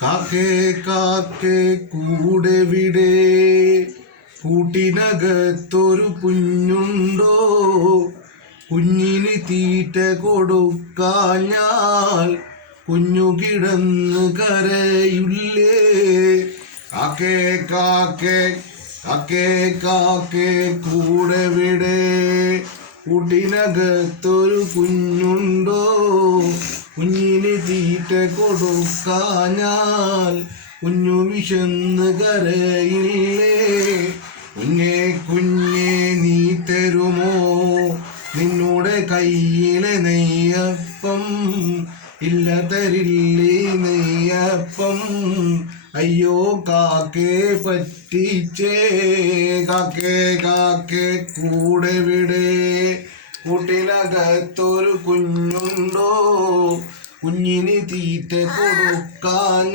കാക്കേ കാക്കേ കൂടെ വിടെ കൂട്ടിനകത്തൊരു കുഞ്ഞുണ്ടോ കുഞ്ഞിന് തീറ്റ കൊടുക്കാഞ്ഞാൽ കുഞ്ഞു കിടന്നു കരയില്ലേ കാക്കേ കാക്കേ കാക്കേ കാക്കേ കൂടെ വിടെ. കൂട്ടിനകത്തൊരു കുഞ്ഞുണ്ടോ? കുഞ്ഞിന് തീറ്റ കൊടുക്കാഞ്ഞാൽ കുഞ്ഞു വിശന്ന് കരയില്ലേ? കുഞ്ഞേ കുഞ്ഞേ നീ തരുമോ? നിന്നൂടെ കയ്യിലെ നെയ്യപ്പം ഇല്ല തരില്ലേ നെയ്യപ്പം? അയ്യോ കാക്കേ പറ്റിച്ചേ കാക്കേ കാക്കേ കൂടെ വിടെ. കൂട്ടിനകത്തൊരു കുഞ്ഞുണ്ടോ? കുഞ്ഞിന് തീറ്റ കൊടുക്കാൻ